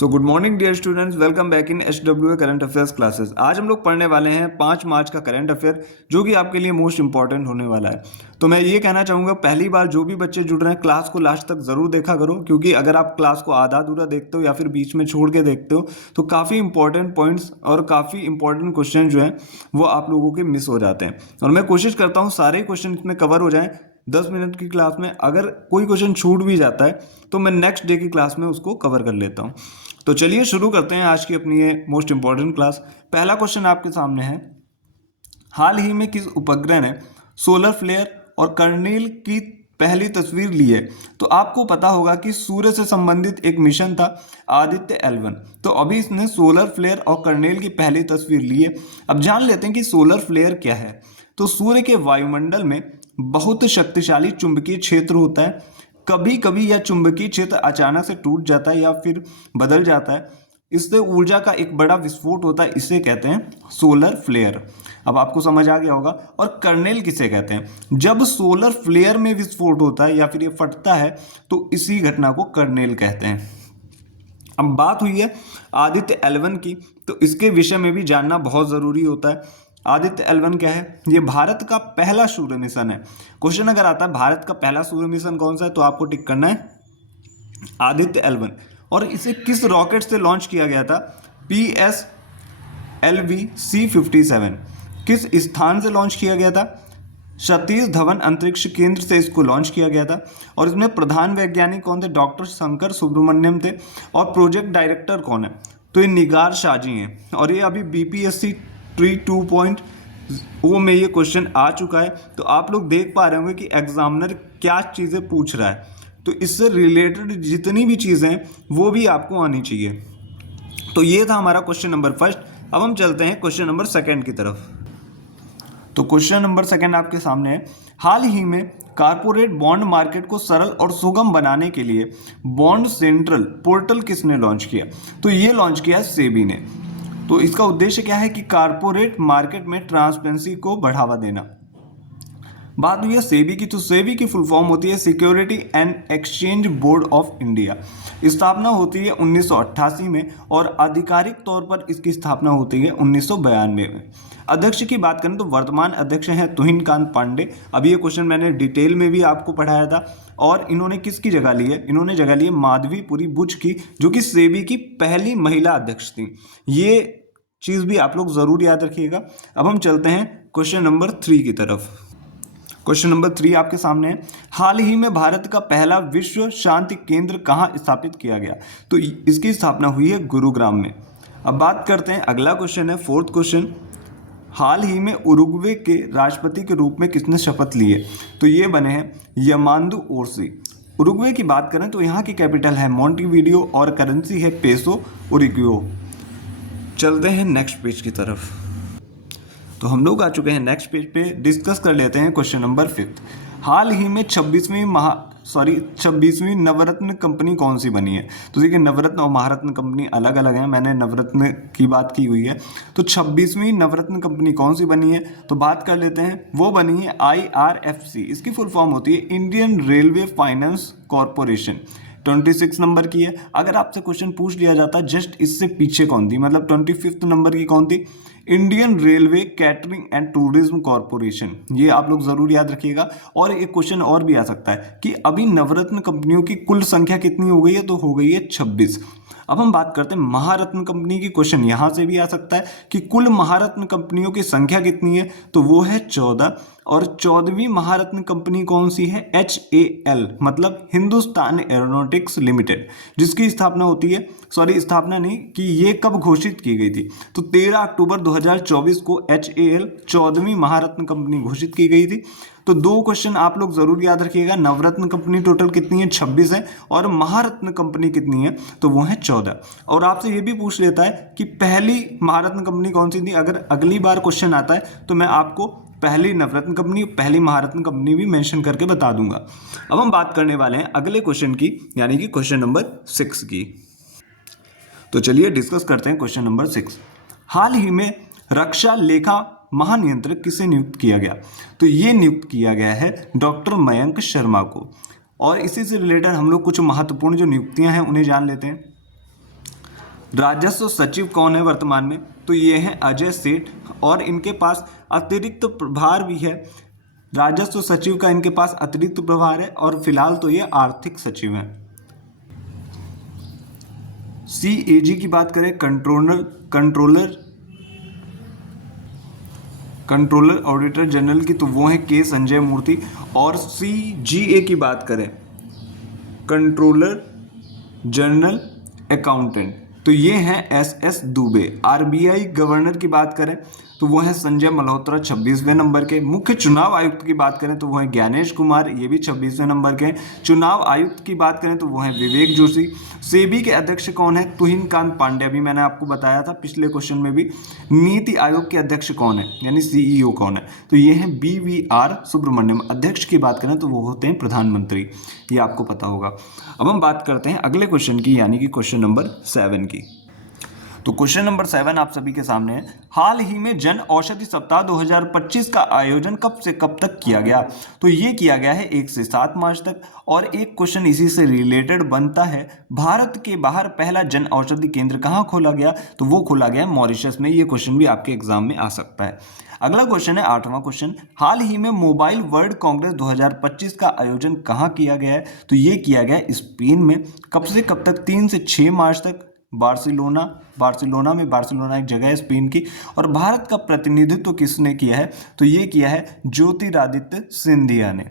Good morning dear students, welcome back in HWA current affairs classes. आज हम लोग पढ़ने वाले हैं 5 मार्च का करंट अफेयर, जो कि आपके लिए मोस्ट इंपॉर्टेंट होने वाला है। तो मैं ये कहना चाहूँगा, पहली बार जो भी बच्चे जुड़ रहे हैं क्लास को लास्ट तक ज़रूर देखा करो, क्योंकि अगर आप क्लास को आधा अधूरा देखते हो या फिर बीच में छोड़ के देखते हो तो काफ़ी इंपॉर्टेंट पॉइंट्स और काफ़ी इंपॉर्टेंट क्वेश्चन जो हैं वो आप लोगों के मिस हो जाते हैं। और मैं कोशिश करता हूँ सारे क्वेश्चन इसमें कवर हो जाएँ 10 मिनट की क्लास में। अगर कोई क्वेश्चन छूट भी जाता है तो मैं नेक्स्ट डे की क्लास में उसको कवर कर लेता हूँ। तो चलिए शुरू करते हैं आज की अपनी ये मोस्ट इंपॉर्टेंट क्लास। पहला क्वेश्चन आपके सामने है, हाल ही में किस उपग्रह ने सोलर फ्लेयर और कर्नेल की पहली तस्वीर ली है? तो आपको पता होगा कि सूर्य से संबंधित एक मिशन था आदित्य L1। तो अभी इसने सोलर फ्लेयर और कर्नेल की पहली तस्वीर ली है। अब जान लेते हैं कि सोलर फ्लेयर क्या है। तो सूर्य के वायुमंडल में बहुत शक्तिशाली चुंबकीय क्षेत्र होता है। कभी कभी यह चुंबकीय क्षेत्र अचानक से टूट जाता है या फिर बदल जाता है। इससे ऊर्जा का एक बड़ा विस्फोट होता है, इसे कहते हैं सोलर फ्लेयर। अब आपको समझ आ गया होगा। और कर्नेल किसे कहते हैं? जब सोलर फ्लेयर में विस्फोट होता है या फिर ये फटता है तो इसी घटना को कर्नेल कहते हैं। अब बात हुई है आदित्य L1 की, तो इसके विषय में भी जानना बहुत ज़रूरी होता है। आदित्य L1 क्या है? ये भारत का पहला सूर्य मिशन है। क्वेश्चन अगर आता है भारत का पहला सूर्य मिशन कौन सा है, तो आपको टिक करना है आदित्य L1। और इसे किस रॉकेट से लॉन्च किया गया था? PSLV C57। किस स्थान से लॉन्च किया गया था? सतीश धवन अंतरिक्ष केंद्र से इसको लॉन्च किया गया था। और इसमें प्रधान वैज्ञानिक कौन थे? डॉक्टर शंकर सुब्रमण्यम थे। और प्रोजेक्ट डायरेक्टर कौन है? तो ये निगार शाजी हैं। और ये अभी BPSC ट्री 2.0 में ये क्वेश्चन आ चुका है। तो आप लोग देख पा रहे होंगे कि एग्जामिनर क्या चीज़ें पूछ रहा है। तो इससे रिलेटेड जितनी भी चीज़ें हैं वो भी आपको आनी चाहिए। तो ये था हमारा क्वेश्चन नंबर फर्स्ट। अब हम चलते हैं क्वेश्चन नंबर सेकंड की तरफ। तो क्वेश्चन नंबर सेकंड आपके सामने है, हाल ही में कारपोरेट बॉन्ड मार्केट को सरल और सुगम बनाने के लिए बॉन्ड सेंट्रल पोर्टल किसने लॉन्च किया? तो ये लॉन्च किया सेबी ने। तो इसका उद्देश्य क्या है कि कारपोरेट मार्केट में ट्रांसपेरेंसी को बढ़ावा देना। बात हुई है सेबी की, तो सेबी की फुल फॉर्म होती है security and exchange board of India. स्थापना होती है 1988 में और आधिकारिक तौर पर इसकी स्थापना होती है 1992 में। अध्यक्ष की बात करें तो वर्तमान अध्यक्ष हैं तुहिन कांत पांडे। अभी ये क्वेश्चन मैंने डिटेल में भी आपको पढ़ाया था। और इन्होंने किसकी जगह ली है? इन्होंने जगह ली है माधवीपुरी बुच की, जो कि सेबी की पहली महिला अध्यक्ष थी। ये चीज़ भी आप लोग ज़रूर याद रखिएगा। अब हम चलते हैं क्वेश्चन नंबर 3 की तरफ। क्वेश्चन नंबर 3 आपके सामने है, हाल ही में भारत का पहला विश्व शांति केंद्र कहाँ स्थापित किया गया? तो इसकी स्थापना हुई है गुरुग्राम में। अब बात करते हैं, अगला क्वेश्चन है फोर्थ क्वेश्चन, हाल ही में उरुग्वे के राष्ट्रपति के रूप में किसने शपथ ली है? तो ये बने हैं यमांदू ओरसी। उरुग्वे की बात करें तो यहाँ की कैपिटल है मोंटेविडियो और करेंसी है पेसो उरुग्वे। चलते हैं नेक्स्ट पेज की तरफ। तो हम लोग आ चुके हैं नेक्स्ट पेज पे। डिस्कस कर लेते हैं क्वेश्चन नंबर 5। हाल ही में 26वीं नवरत्न कंपनी कौन सी बनी है? तो देखिए, नवरत्न और महारत्न कंपनी अलग अलग हैं, मैंने नवरत्न की बात की हुई है। तो 26वीं नवरत्न कंपनी कौन सी बनी है? तो बात कर लेते हैं, वो बनी है IRFC। इसकी फुल फॉर्म होती है Indian railway finance corporation. 26 number की है। अगर आपसे क्वेश्चन पूछ लिया जाता जस्ट इससे पीछे कौन थी, मतलब 25th नंबर की कौन थी? Indian railway catering and tourism corporation. ये आप लोग जरूर याद रखिएगा। और एक क्वेश्चन और भी आ सकता है कि अभी नवरत्न कंपनियों की कुल संख्या कितनी हो गई है? तो हो गई है 26। अब हम बात करते हैं महारत्न कंपनी की। क्वेश्चन यहां से भी आ सकता है कि कुल महारत्न कंपनियों की संख्या कितनी है? तो वो है 14। और 14वीं महारत्न कंपनी कौन सी है? HAL, मतलब हिंदुस्तान एरोनॉटिक्स लिमिटेड, जिसकी स्थापना होती है, स्थापना नहीं कि ये कब घोषित की गई थी? तो 13 अक्टूबर 2024 को HAL 14वीं महारत्न कंपनी घोषित की गई थी। तो 2 क्वेश्चन आप लोग जरूर याद रखिएगा, नवरत्न कंपनी टोटल कितनी है? 26 है। और महारत्न कंपनी कितनी है? तो वो है 14। और आपसे ये भी पूछ लेता है कि पहली महारत्न कंपनी कौन सी थी। अगर अगली बार क्वेश्चन आता है तो मैं आपको पहली नवरत्न कंपनी, पहली महारत्न कंपनी भी मेंशन करके बता दूंगा। अब हम बात करने वाले हैं अगले क्वेश्चन की, यानी कि क्वेश्चन नंबर 6 की। तो चलिए डिस्कस करते हैं क्वेश्चन नंबर 6। हाल ही में रक्षा लेखा महानियंत्रक किसे नियुक्त किया गया? तो ये नियुक्त किया गया है डॉक्टर मयंक शर्मा को। और इसी से रिलेटेड हम लोग कुछ महत्वपूर्ण जो नियुक्तियां हैं उन्हें जान लेते हैं। राजस्व सचिव कौन है वर्तमान में? तो ये है अजय सेठ, और इनके पास अतिरिक्त प्रभार भी है। राजस्व सचिव का इनके पास अतिरिक्त प्रभार है, और फिलहाल तो ये आर्थिक सचिव हैं। सीएजी की बात करें, कंट्रोलर ऑडिटर जनरल की, तो वो है के संजय मूर्ति। और सीजीए की बात करें, कंट्रोलर जनरल अकाउंटेंट, तो ये हैं एस दुबे। आरबीआई गवर्नर की बात करें तो वो है संजय मल्होत्रा 26वें नंबर के। मुख्य चुनाव आयुक्त की बात करें तो वो है ज्ञानेश कुमार, ये भी 26वें नंबर के। चुनाव आयुक्त की बात करें तो वो है विवेक जोशी। सेबी के अध्यक्ष कौन है? तुहिन कांत पांडे, अभी मैंने आपको बताया था पिछले क्वेश्चन में भी। नीति आयोग के अध्यक्ष कौन है, यानी सीईओ कौन है? तो ये है BVR सुब्रमण्यम। अध्यक्ष की बात करें तो वो होते हैं प्रधानमंत्री, ये आपको पता होगा। अब हम बात करते हैं अगले क्वेश्चन की, यानी कि क्वेश्चन नंबर 7 की। तो क्वेश्चन नंबर 7 आप सभी के सामने है। हाल ही में जन औषधि सप्ताह 2025 का आयोजन कब से कब तक किया गया? तो ये किया गया है 1 से 7 मार्च तक। और एक क्वेश्चन इसी से रिलेटेड बनता है, भारत के बाहर पहला जन औषधि केंद्र कहाँ खोला गया? तो वो खोला गया मॉरिशस में। ये क्वेश्चन भी आपके एग्जाम में आ सकता है। अगला क्वेश्चन है 8वां क्वेश्चन, हाल ही में मोबाइल वर्ल्ड कांग्रेस 2025 का आयोजन कहाँ किया गया है? तो ये किया गया स्पेन में। कब से कब तक? 3 से 6 मार्च तक। बार्सिलोना एक जगह है स्पेन की। और भारत का प्रतिनिधित्व किसने किया है? तो ये किया है ज्योतिरादित्य सिंधिया ने।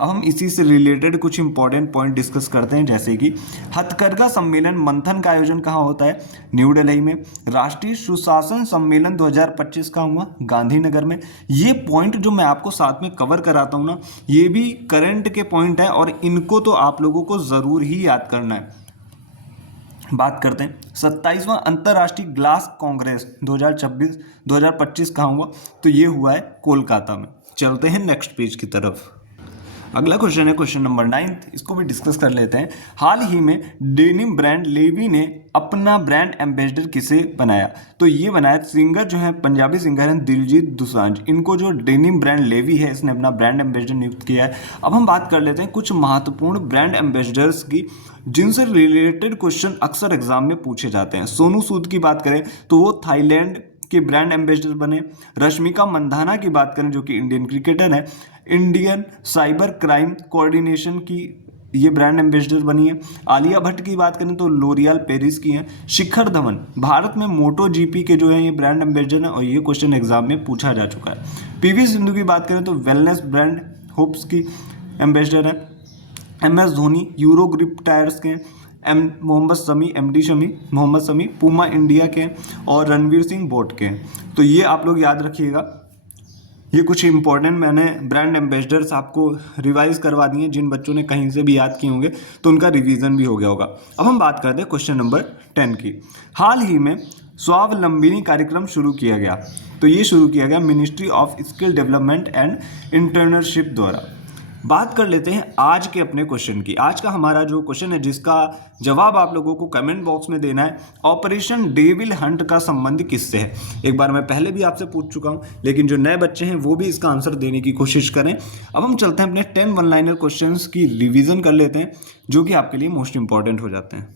अब हम इसी से रिलेटेड कुछ इंपॉर्टेंट पॉइंट डिस्कस करते हैं, जैसे कि हथकरघा सम्मेलन मंथन का आयोजन कहाँ होता है? न्यू दिल्ली में। राष्ट्रीय सुशासन सम्मेलन 2025 का हुआ गांधीनगर में। ये पॉइंट जो मैं आपको साथ में कवर कराता हूँ ना, ये भी करंट के पॉइंट है, और इनको तो आप लोगों को ज़रूर ही याद करना है। बात करते हैं 27वां अंतर्राष्ट्रीय ग्लास कांग्रेस 2025 कहाँ हुआ? तो ये हुआ है कोलकाता में। चलते हैं नेक्स्ट पेज की तरफ। अगला क्वेश्चन है क्वेश्चन नंबर 9, इसको भी डिस्कस कर लेते हैं। हाल ही में डेनिम ब्रांड लेवी ने अपना ब्रांड एम्बेसडर किसे बनाया? तो ये बनाया सिंगर जो है, पंजाबी सिंगर हैं दिलजीत दोसांझ। इनको जो डेनिम ब्रांड लेवी है, इसने अपना ब्रांड एम्बेसडर नियुक्त किया है। अब हम बात कर लेते हैं कुछ महत्वपूर्ण ब्रांड एम्बेसडर्स की, जिनसे रिलेटेड क्वेश्चन अक्सर एग्जाम में पूछे जाते हैं। सोनू सूद की बात करें तो वो थाईलैंड के ब्रांड एम्बेसडर बने। रश्मिका मंदाना की बात करें जो कि इंडियन क्रिकेटर है, इंडियन साइबर क्राइम कोऑर्डिनेशन की ये ब्रांड एम्बेसडर बनी है। आलिया भट्ट की बात करें तो लोरियल पेरिस की हैं। शिखर धवन भारत में मोटो जीपी के जो है ये ब्रांड एम्बेसडर हैं, और ये क्वेश्चन एग्जाम में पूछा जा चुका है। पीवी सिंधु की बात करें तो वेलनेस ब्रांड होप्स की एम्बेसडर है। MS Dhoni euro grip tyres के, मोहम्मद शमी पूमा इंडिया के, और रणवीर सिंह बोट के। तो ये आप लोग याद रखिएगा। ये कुछ इंपॉर्टेंट मैंने ब्रांड एम्बेसडर्स आपको रिवाइज करवा दिए। जिन बच्चों ने कहीं से भी याद किए होंगे तो उनका रिवीजन भी हो गया होगा। अब हम बात करते हैं क्वेश्चन नंबर 10 की। हाल ही में स्वावलंबिनी कार्यक्रम शुरू किया गया। तो ये शुरू किया गया ministry of skill development and internship द्वारा। बात कर लेते हैं आज के अपने क्वेश्चन की। आज का हमारा जो क्वेश्चन है, जिसका जवाब आप लोगों को कमेंट बॉक्स में देना है, ऑपरेशन डेविल हंट का संबंध किससे है? एक बार मैं पहले भी आपसे पूछ चुका हूं, लेकिन जो नए बच्चे हैं वो भी इसका आंसर देने की कोशिश करें। अब हम चलते हैं अपने 10 वन लाइनर क्वेश्चंस की रिवीजन कर लेते हैं, जो कि आपके लिए मोस्ट इंपॉर्टेंट हो जाते हैं।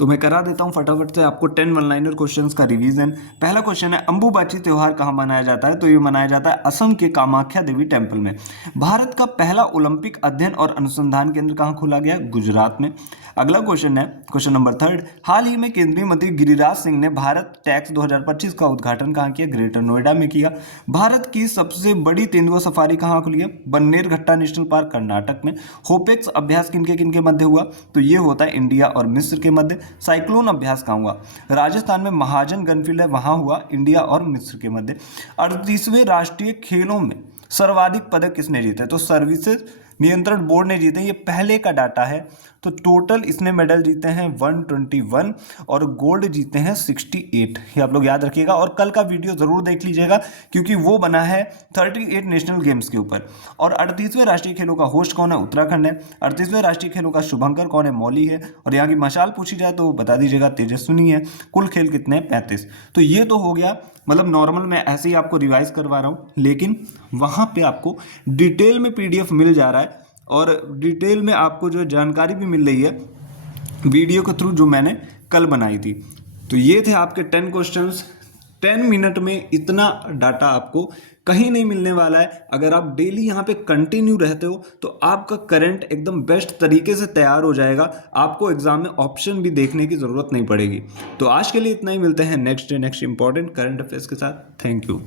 तो मैं करा देता हूं फटाफट से आपको 10 वन लाइनर क्वेश्चंस का रिवीजन। पहला क्वेश्चन है, अंबुबाची त्यौहार कहाँ मनाया जाता है? तो ये मनाया जाता है असम के कामाख्या देवी टेम्पल में। भारत का पहला ओलंपिक अध्ययन और अनुसंधान केंद्र कहाँ खोला गया? गुजरात में। अगला क्वेश्चन है क्वेश्चन नंबर 3, हाल ही में केंद्रीय मंत्री गिरिराज सिंह ने भारत टैक्स 2025 का उद्घाटन कहाँ किया? ग्रेटर नोएडा में किया। भारत की सबसे बड़ी तेंदुआ सफारी कहाँ खुली है? बन्नेरघट्टा नेशनल पार्क कर्नाटक में। होपेक्स अभ्यास किनके किनके मध्य हुआ? तो ये होता है इंडिया और मिस्र के मध्य। साइक्लोन अभ्यास कहाँ हुआ? राजस्थान में महाजन गनफील्ड है, वहां हुआ, इंडिया और मिस्र के मध्य। 38वें राष्ट्रीय खेलों में सर्वाधिक पदक किसने जीते? तो सर्विसेज नियंत्रण बोर्ड ने जीते। ये पहले का डाटा है। तो टोटल इसने मेडल जीते हैं 121 और गोल्ड जीते हैं 68। ये आप लोग याद रखिएगा, और कल का वीडियो जरूर देख लीजिएगा क्योंकि वो बना है 38 नेशनल गेम्स के ऊपर। और 38वें राष्ट्रीय खेलों का होस्ट कौन है? उत्तराखंड है। 38वें राष्ट्रीय खेलों का शुभंकर कौन है? मौली है। और यहाँ की मशाल पूछी जाए तो बता दीजिएगा तेजस्विनी है। कुल खेल कितने हैं? 35। तो ये तो हो गया, मतलब नॉर्मल मैं ऐसे ही आपको रिवाइज करवा रहा हूँ, लेकिन वहाँ पे आपको डिटेल में PDF मिल जा रहा है, और डिटेल में आपको जो जानकारी भी मिल रही है वीडियो के थ्रू, जो मैंने कल बनाई थी। तो ये थे आपके 10 क्वेश्चंस। 10 मिनट में इतना डाटा आपको कहीं नहीं मिलने वाला है। अगर आप डेली यहाँ पे कंटिन्यू रहते हो तो आपका करंट एकदम बेस्ट तरीके से तैयार हो जाएगा, आपको एग्जाम में ऑप्शन भी देखने की ज़रूरत नहीं पड़ेगी। तो आज के लिए इतना ही, मिलते हैं next day next important current affairs के साथ। Thank you.